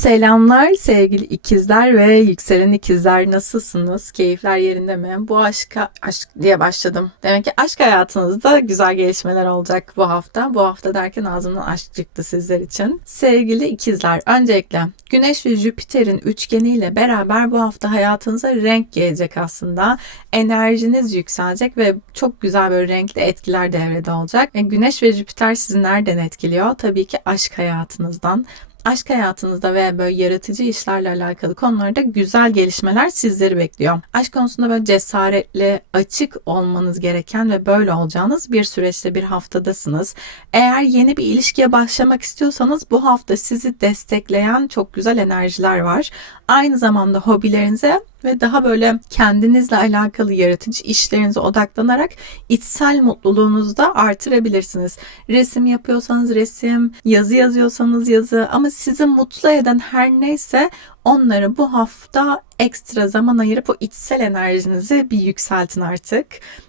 Selamlar sevgili ikizler ve yükselen ikizler nasılsınız? Keyifler yerinde mi? Bu aşka aşk diye başladım. Demek ki aşk hayatınızda güzel gelişmeler olacak bu hafta. Bu hafta derken ağzımdan aşk çıktı sizler için. Sevgili ikizler öncelikle Güneş ve Jüpiter'in üçgeniyle beraber bu hafta hayatınıza renk gelecek aslında. Enerjiniz yükselecek ve çok güzel böyle renkli etkiler devrede olacak. E, Güneş ve Jüpiter sizi nereden etkiliyor? Tabii ki aşk hayatınızdan aşk hayatınızda ve böyle yaratıcı işlerle alakalı konularda güzel gelişmeler sizleri bekliyor. Aşk konusunda böyle cesaretli, açık olmanız gereken ve böyle olacağınız bir süreçte bir haftadasınız. Eğer yeni bir ilişkiye başlamak istiyorsanız bu hafta sizi destekleyen çok güzel enerjiler var. Aynı zamanda hobilerinize ve daha böyle kendinizle alakalı yaratıcı işlerinize odaklanarak içsel mutluluğunuzu da artırabilirsiniz. Resim yapıyorsanız resim, yazı yazıyorsanız yazı ama sizi mutlu eden her neyse onları bu hafta ekstra zaman ayırıp o içsel enerjinizi bir yükseltin artık.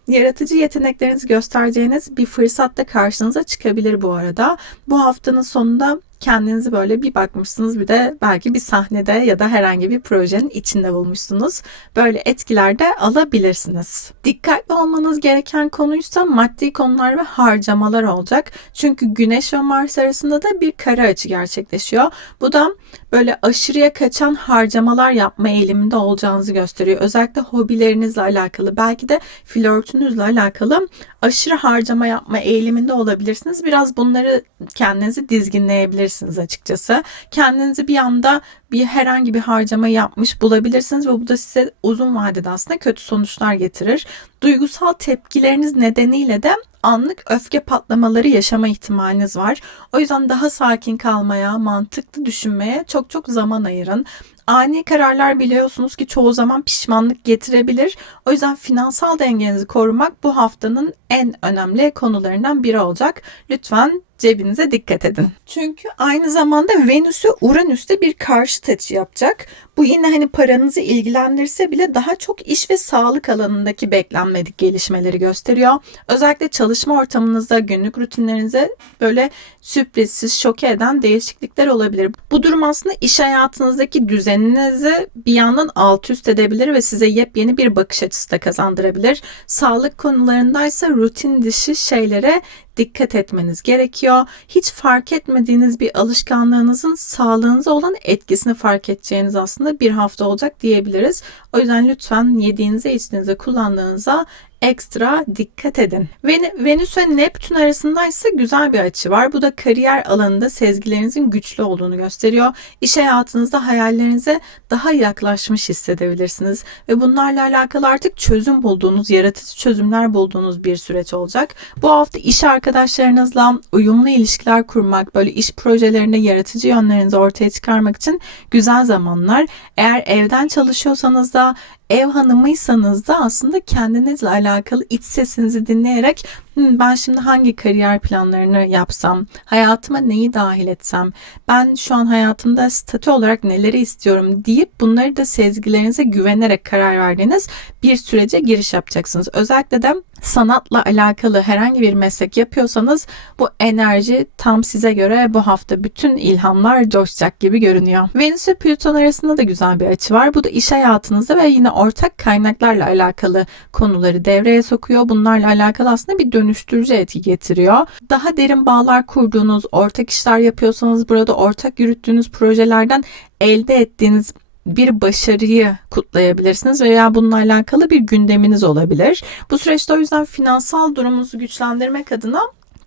Yaratıcı yeteneklerinizi göstereceğiniz bir fırsat da karşınıza çıkabilir bu arada. Bu haftanın sonunda kendinizi böyle bir bakmışsınız bir de belki bir sahnede ya da herhangi bir projenin içinde bulmuşsunuz. Böyle etkiler de alabilirsiniz. Dikkatli olmanız gereken konuysa maddi konular ve harcamalar olacak. Çünkü Güneş ve Mars arasında da bir kare açı gerçekleşiyor. Bu da böyle aşırıya kaçan harcamalar yapma eğiliminde olacağınızı gösteriyor. Özellikle hobilerinizle alakalı belki de flörtünüzle alakalı aşırı harcama yapma eğiliminde olabilirsiniz. Biraz bunları kendinizi dizginleyebilirsiniz açıkçası. Kendinizi bir anda bir herhangi bir harcama yapmış bulabilirsiniz ve bu da size uzun vadede aslında kötü sonuçlar getirir. Duygusal tepkileriniz nedeniyle de anlık öfke patlamaları yaşama ihtimaliniz var. O yüzden daha sakin kalmaya, mantıklı düşünmeye çok çok zaman ayırın. Ani kararlar biliyorsunuz ki çoğu zaman pişmanlık getirebilir. O yüzden finansal dengenizi korumak bu haftanın en önemli konularından biri olacak. Lütfen cebinize dikkat edin. Çünkü aynı zamanda Venüs'ü Uranüs'te bir karşıt açı yapacak. Bu yine hani paranızı ilgilendirse bile daha çok iş ve sağlık alanındaki beklenmedik gelişmeleri gösteriyor. Özellikle çalışma ortamınızda günlük rutinlerinize böyle sürprizsiz, şoke eden değişiklikler olabilir. Bu durum aslında iş hayatınızdaki düzeninizi bir yandan alt üst edebilir ve size yepyeni bir bakış açısı da kazandırabilir. Sağlık konularındaysa rutin dışı şeylere dikkat etmeniz gerekiyor. Hiç fark etmediğiniz bir alışkanlığınızın sağlığınıza olan etkisini fark edeceğiniz aslında bir hafta olacak diyebiliriz. O yüzden lütfen yediğinize, içtiğinize, kullandığınıza ekstra dikkat edin. Ven Venüs ve Neptün arasında ise güzel bir açı var. Bu da kariyer alanında sezgilerinizin güçlü olduğunu gösteriyor. İş hayatınızda hayallerinize daha yaklaşmış hissedebilirsiniz ve bunlarla alakalı artık çözüm bulduğunuz, yaratıcı çözümler bulduğunuz bir süreç olacak. Bu hafta iş arkadaşlarınızla uyumlu ilişkiler kurmak, böyle iş projelerinde yaratıcı yönlerinizi ortaya çıkarmak için güzel zamanlar. Eğer evden çalışıyorsanız da ev hanımıysanız da aslında kendinizle alakalı iç sesinizi dinleyerek ben şimdi hangi kariyer planlarını yapsam, hayatıma neyi dahil etsem, ben şu an hayatımda statü olarak neleri istiyorum deyip bunları da sezgilerinize güvenerek karar verdiğiniz bir sürece giriş yapacaksınız. Özellikle de sanatla alakalı herhangi bir meslek yapıyorsanız bu enerji tam size göre bu hafta bütün ilhamlar coşacak gibi görünüyor. Venüs ve Plüton arasında da güzel bir açı var. Bu da iş hayatınızda ve yine ortak kaynaklarla alakalı konuları devreye sokuyor. Bunlarla alakalı aslında bir dönüştürücü etki getiriyor. Daha derin bağlar kurduğunuz, ortak işler yapıyorsanız burada ortak yürüttüğünüz projelerden elde ettiğiniz bir başarıyı kutlayabilirsiniz veya bununla alakalı bir gündeminiz olabilir. Bu süreçte o yüzden finansal durumunuzu güçlendirmek adına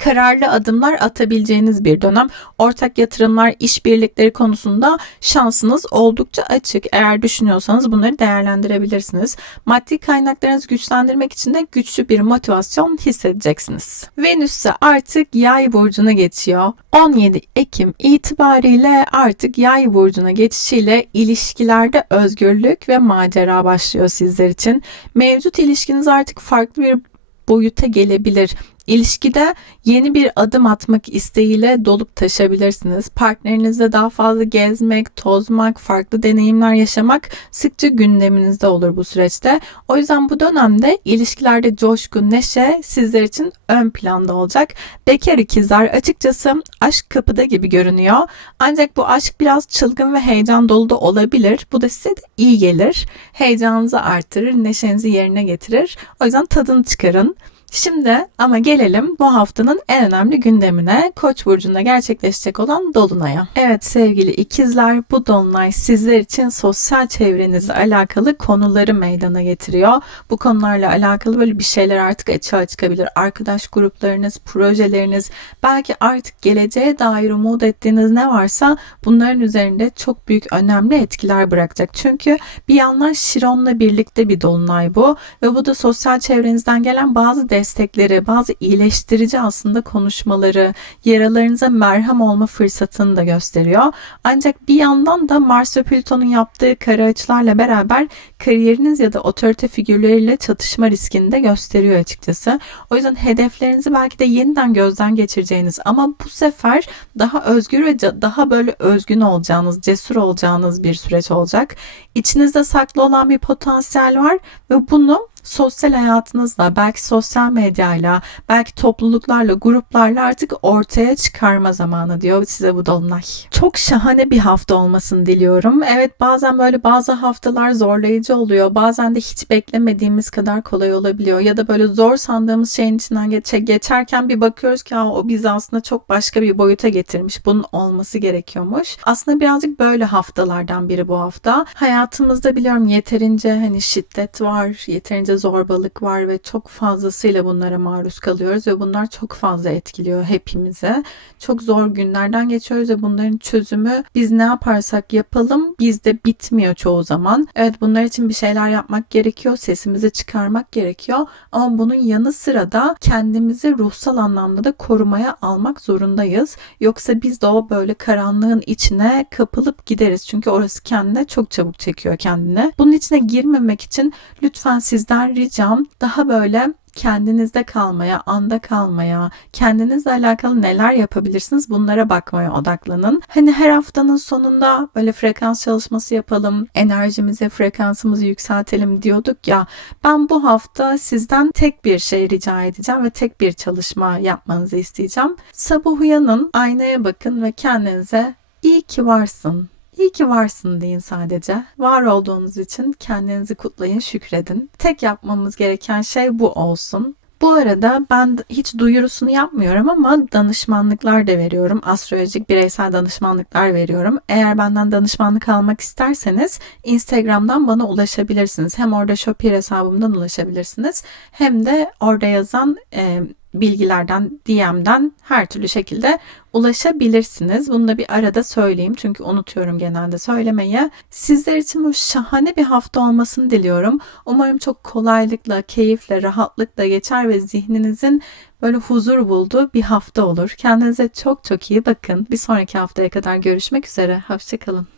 kararlı adımlar atabileceğiniz bir dönem. Ortak yatırımlar, işbirlikleri konusunda şansınız oldukça açık. Eğer düşünüyorsanız bunları değerlendirebilirsiniz. Maddi kaynaklarınızı güçlendirmek için de güçlü bir motivasyon hissedeceksiniz. Venüs ise artık Yay burcuna geçiyor. 17 Ekim itibariyle artık Yay burcuna geçişiyle ilişkilerde özgürlük ve macera başlıyor sizler için. Mevcut ilişkiniz artık farklı bir boyuta gelebilir. İlişkide yeni bir adım atmak isteğiyle dolup taşabilirsiniz. Partnerinizle daha fazla gezmek, tozmak, farklı deneyimler yaşamak sıkça gündeminizde olur bu süreçte. O yüzden bu dönemde ilişkilerde coşku, neşe sizler için ön planda olacak. Bekar ikizler açıkçası aşk kapıda gibi görünüyor. Ancak bu aşk biraz çılgın ve heyecan dolu da olabilir. Bu da size de iyi gelir. Heyecanınızı artırır, neşenizi yerine getirir. O yüzden tadını çıkarın. Şimdi ama gelelim bu haftanın en önemli gündemine Koç burcunda gerçekleşecek olan dolunaya. Evet sevgili ikizler bu dolunay sizler için sosyal çevrenizle alakalı konuları meydana getiriyor. Bu konularla alakalı böyle bir şeyler artık açığa çıkabilir. Arkadaş gruplarınız, projeleriniz, belki artık geleceğe dair umut ettiğiniz ne varsa bunların üzerinde çok büyük önemli etkiler bırakacak. Çünkü bir yandan Şiron'la birlikte bir dolunay bu ve bu da sosyal çevrenizden gelen bazı destekleri, bazı iyileştirici aslında konuşmaları, yaralarınıza merhem olma fırsatını da gösteriyor. Ancak bir yandan da Mars ve Plüton'un yaptığı kara açılarla beraber kariyeriniz ya da otorite figürleriyle çatışma riskini de gösteriyor açıkçası. O yüzden hedeflerinizi belki de yeniden gözden geçireceğiniz ama bu sefer daha özgür ve daha böyle özgün olacağınız, cesur olacağınız bir süreç olacak. İçinizde saklı olan bir potansiyel var ve bunu sosyal hayatınızla, belki sosyal medyayla, belki topluluklarla, gruplarla artık ortaya çıkarma zamanı diyor size bu dolunay. Çok şahane bir hafta olmasını diliyorum. Evet bazen böyle bazı haftalar zorlayıcı oluyor. Bazen de hiç beklemediğimiz kadar kolay olabiliyor. Ya da böyle zor sandığımız şeyin içinden geçe, geçerken bir bakıyoruz ki o bizi aslında çok başka bir boyuta getirmiş. Bunun olması gerekiyormuş. Aslında birazcık böyle haftalardan biri bu hafta. Hayatımızda biliyorum yeterince hani şiddet var, yeterince zorbalık var ve çok fazlasıyla bunlara maruz kalıyoruz ve bunlar çok fazla etkiliyor hepimize. Çok zor günlerden geçiyoruz ve bunların çözümü biz ne yaparsak yapalım bizde bitmiyor çoğu zaman. Evet bunlar için bir şeyler yapmak gerekiyor, sesimizi çıkarmak gerekiyor ama bunun yanı sıra da kendimizi ruhsal anlamda da korumaya almak zorundayız. Yoksa biz de o böyle karanlığın içine kapılıp gideriz. Çünkü orası kendine çok çabuk çekiyor kendine. Bunun içine girmemek için lütfen sizden ricam daha böyle kendinizde kalmaya, anda kalmaya, kendinizle alakalı neler yapabilirsiniz bunlara bakmaya odaklanın. Hani her haftanın sonunda böyle frekans çalışması yapalım, enerjimizi, frekansımızı yükseltelim diyorduk ya. Ben bu hafta sizden tek bir şey rica edeceğim ve tek bir çalışma yapmanızı isteyeceğim. Sabah uyanın, aynaya bakın ve kendinize iyi ki varsın İyi ki varsın deyin sadece. Var olduğunuz için kendinizi kutlayın, şükredin. Tek yapmamız gereken şey bu olsun. Bu arada ben hiç duyurusunu yapmıyorum ama danışmanlıklar da veriyorum. Astrolojik bireysel danışmanlıklar veriyorum. Eğer benden danışmanlık almak isterseniz Instagram'dan bana ulaşabilirsiniz. Hem orada Shopee hesabımdan ulaşabilirsiniz. Hem de orada yazan e, bilgilerden, DM'den her türlü şekilde ulaşabilirsiniz. Bunu da bir arada söyleyeyim çünkü unutuyorum genelde söylemeyi. Sizler için bu şahane bir hafta olmasını diliyorum. Umarım çok kolaylıkla, keyifle, rahatlıkla geçer ve zihninizin böyle huzur bulduğu bir hafta olur. Kendinize çok çok iyi bakın. Bir sonraki haftaya kadar görüşmek üzere. Hoşçakalın.